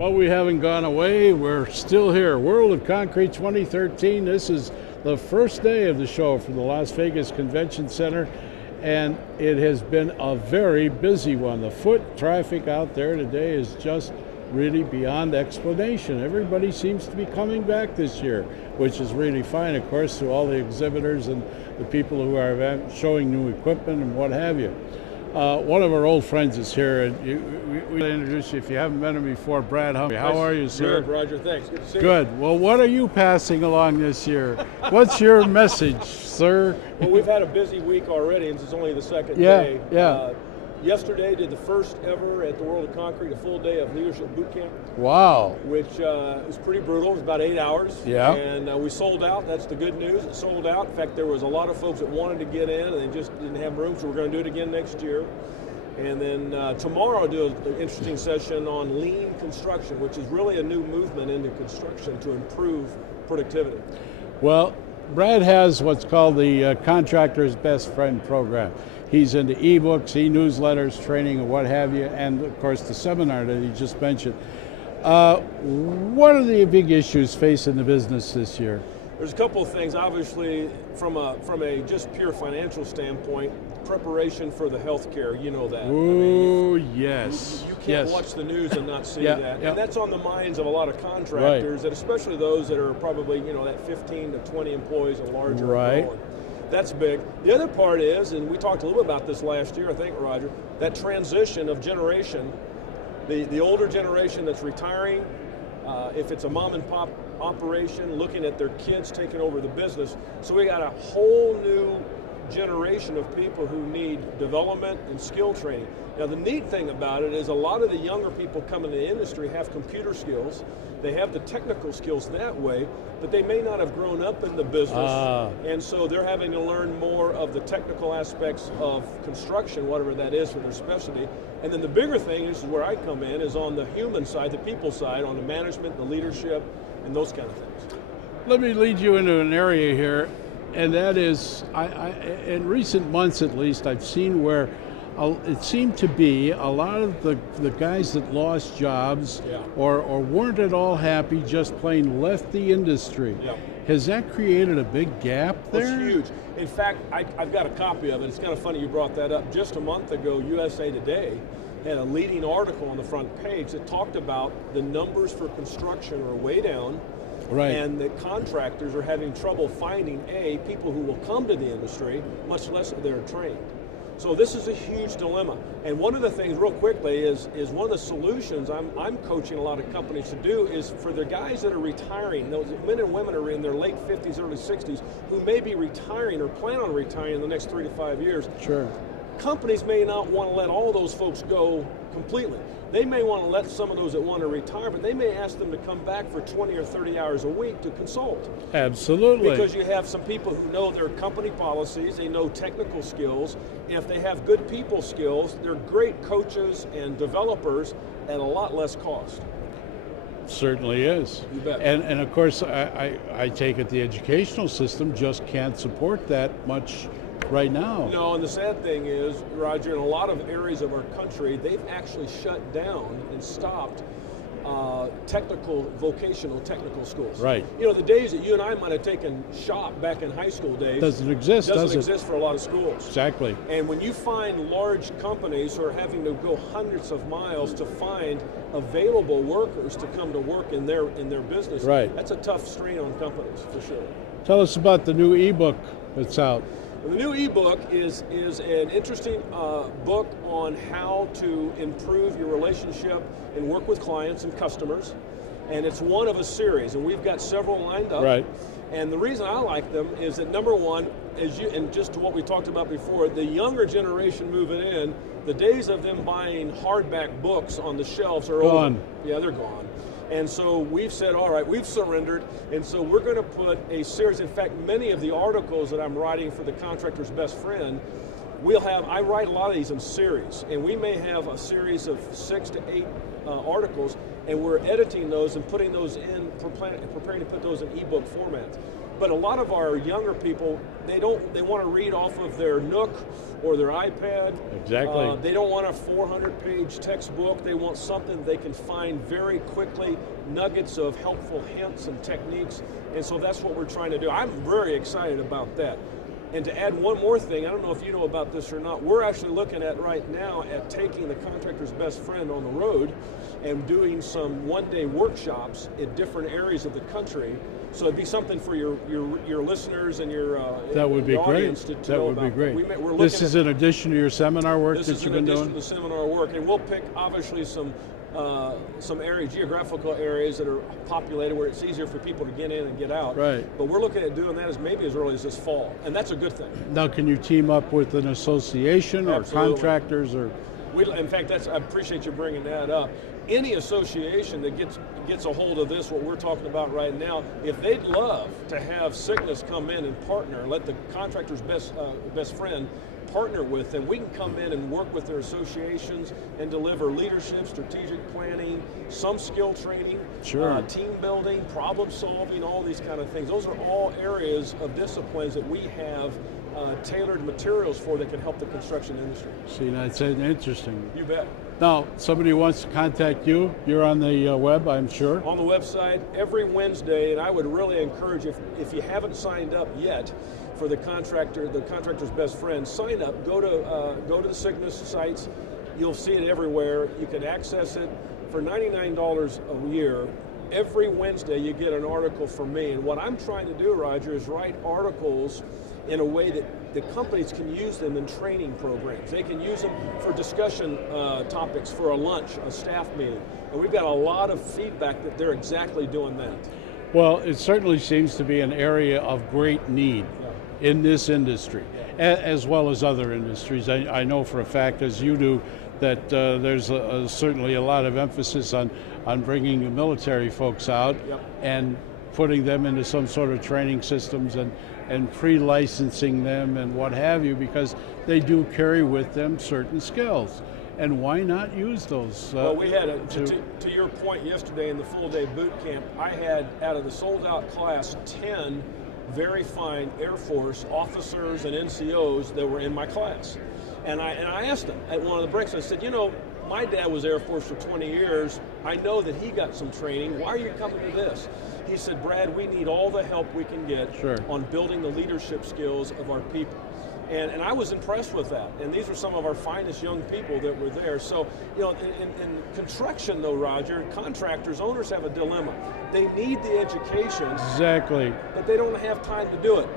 Well, we haven't gone away. We're still here. World of Concrete 2013. This is the first day of the show from the Las Vegas Convention Center, and it has been a very busy one. The foot traffic out there today is just really beyond explanation. Everybody seems to be coming back this year, which is really fine, of course, to all the exhibitors and the people who are showing new equipment and what have you. One of our old friends is here, and we'll introduce you if you haven't met him before, Brad Humphrey. How are you, sir? Good, Roger. Thanks. Good to see you. Good. Well, what are you passing along this year? What's your message, sir? Well, we've had a busy week already, and this is only the second day. Yeah. Yesterday did the first ever at the World of Concrete, a full day of leadership boot camp. Wow. Which was pretty brutal. It was about 8 hours. Yeah. And we sold out. That's the good news. It sold out. In fact, there was a lot of folks that wanted to get in, and they just didn't have room, so we're going to do it again next year. And then tomorrow I'll do an interesting session on lean construction, which is really a new movement into construction to improve productivity. Well, Brad has what's called the Contractor's Best Friend program. He's into ebooks, e-newsletters, training, and what have you, and of course the seminar that he just mentioned. What are the big issues facing the business this year? There's a couple of things. Obviously, from a just pure financial standpoint, preparation for the healthcare, you know that. Oh, yes. You can't watch the news and not see that. Yeah. And that's on the minds of a lot of contractors, and especially those that are probably, that 15 to 20 employees and larger. Right. That's big. The other part is, and we talked a little bit about this last year, I think, Roger, that transition of generation, the older generation that's retiring, if it's a mom and pop operation, looking at their kids taking over the business. So we got a whole new generation of people who need development and skill training. Now the neat thing about it is a lot of the younger people coming in the industry have computer skills. They have the technical skills that way, but they may not have grown up in the business. And so they're having to learn more of the technical aspects of construction, whatever that is for their specialty. And then the bigger thing, this is where I come in, is on the human side, the people side, on the management, the leadership, and those kind of things. Let me lead you into an area here, and that is, in recent months at least, I've seen where it seemed to be a lot of the guys that lost jobs or weren't at all happy, just plain left the industry. Yeah. Has that created a big gap there? It's huge. In fact, I've got a copy of it. It's kind of funny you brought that up. Just a month ago, USA Today had a leading article on the front page that talked about the numbers for construction are way down. Right. And the contractors are having trouble finding, people who will come to the industry, much less they're trained. So this is a huge dilemma. And one of the things, real quickly, is one of the solutions I'm coaching a lot of companies to do is for the guys that are retiring, those men and women are in their late 50s, early 60s, who may be retiring or plan on retiring in the next 3 to 5 years. Sure. Companies may not want to let all those folks go completely. They may want to let some of those that want to retire, but they may ask them to come back for 20 or 30 hours a week to consult. Absolutely. Because you have some people who know their company policies, they know technical skills, and if they have good people skills, they're great coaches and developers at a lot less cost. Certainly is. You bet. And of course, I take it the educational system just can't support that much right now. No, and the sad thing is, Roger, in a lot of areas of our country, they've actually shut down and stopped vocational technical schools. Right. The days that you and I might have taken shop back in high school days doesn't exist, does it? Doesn't exist for a lot of schools. Exactly. And when you find large companies who are having to go hundreds of miles to find available workers to come to work in their business, right, that's a tough strain on companies, for sure. Tell us about the new ebook that's out. The new ebook is an interesting book on how to improve your relationship and work with clients and customers, and it's one of a series, and we've got several lined up. Right. And the reason I like them is that, number one, and just to what we talked about before, the younger generation moving in, the days of them buying hardback books on the shelves are gone. Over. Yeah, they're gone. And so we've said, all right, we've surrendered, and so we're going to put a series. In fact, many of the articles that I'm writing for the Contractor's Best Friend, I write a lot of these in series, and we may have a series of 6 to 8 articles, and we're editing those and putting those in, preparing to put those in ebook format. But a lot of our younger people, they want to read off of their Nook or their iPad. Exactly. They don't want a 400-page textbook. They want something they can find very quickly, nuggets of helpful hints and techniques. And so that's what we're trying to do. I'm very excited about that. And to add one more thing, I don't know if you know about this or not, we're actually looking at right now at taking the Contractor's Best Friend on the road and doing some one-day workshops in different areas of the country. So it'd be something for your listeners and your that would be great. That would be great. This is in addition to your seminar work that you've been doing? This is in addition to the seminar work, and we'll pick obviously some areas, geographical areas that are populated where it's easier for people to get in and get out. Right. But we're looking at doing that as maybe as early as this fall, and that's a good thing. Now, can you team up with an association or contractors or? In fact, I appreciate you bringing that up. Any association that gets a hold of this, what we're talking about right now, if they'd love to have Cygnus come in and partner, let the Contractor's best friend partner with them, we can come in and work with their associations and deliver leadership, strategic planning, some skill training, sure. Team building, problem solving, all these kind of things. Those are all areas of disciplines that we have tailored materials for that can help the construction industry. See, that's interesting. You bet. Now, somebody wants to contact you. You're on the web, I'm sure. On the website every Wednesday, and I would really encourage if you haven't signed up yet for the Contractor's Best Friend, sign up. Go to the Cygnus sites. You'll see it everywhere. You can access it for $99 a year. Every Wednesday, you get an article from me, and what I'm trying to do, Roger, is write articles in a way that the companies can use them in training programs. They can use them for discussion topics for a lunch, a staff meeting. And we've got a lot of feedback that they're exactly doing that. Well, it certainly seems to be an area of great need in this industry, as well as other industries. I know for a fact, as you do, that there's certainly a lot of emphasis on bringing the military folks out and putting them into some sort of training systems and pre-licensing them and what have you, because they do carry with them certain skills. And why not use those? Well, we had, to your point yesterday in the full-day boot camp, I had, out of the sold-out class, 10 very fine Air Force officers and NCOs that were in my class. And I asked them at one of the breaks, I said, you know, my dad was Air Force for 20 years. I know that he got some training. Why are you coming to this? He said, Brad, we need all the help we can get on building the leadership skills of our people. And I was impressed with that. And these were some of our finest young people that were there. So, you know, in construction though, Roger, contractors, owners have a dilemma. They need the education. Exactly. But they don't have time to do it.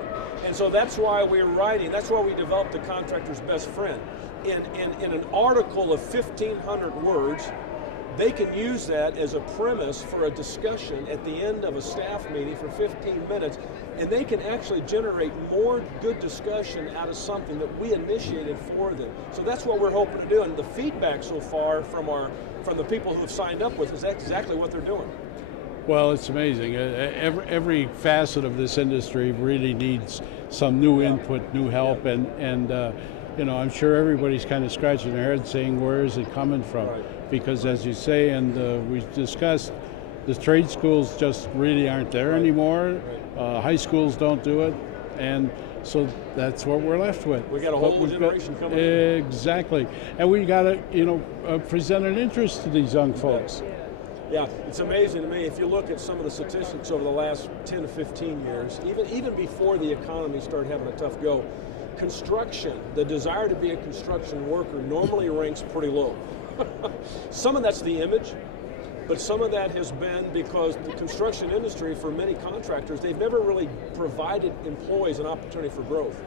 And so that's why we're writing, that's why we developed the Contractor's Best Friend. In an article of 1,500 words, they can use that as a premise for a discussion at the end of a staff meeting for 15 minutes, and they can actually generate more good discussion out of something that we initiated for them. So that's what we're hoping to do, and the feedback so far from the people who have signed up with us, that's exactly what they're doing. Well, it's amazing. Every facet of this industry really needs some new input, new help, and you know, I'm sure everybody's kind of scratching their head saying, where is it coming from? Right. Because as you say, and we discussed, the trade schools just really aren't there anymore. Right. High schools don't do it, and so that's what we're left with. We got a whole generation coming in. Exactly, and we got to, you know, present an interest to these young folks. Yeah, it's amazing to me. If you look at some of the statistics over the last 10 to 15 years, even before the economy started having a tough go, construction, the desire to be a construction worker normally ranks pretty low. Some of that's the image, but some of that has been because the construction industry, for many contractors, they've never really provided employees an opportunity for growth.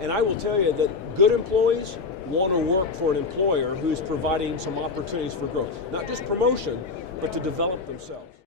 And I will tell you that good employees want to work for an employer who's providing some opportunities for growth. Not just promotion, but to develop themselves.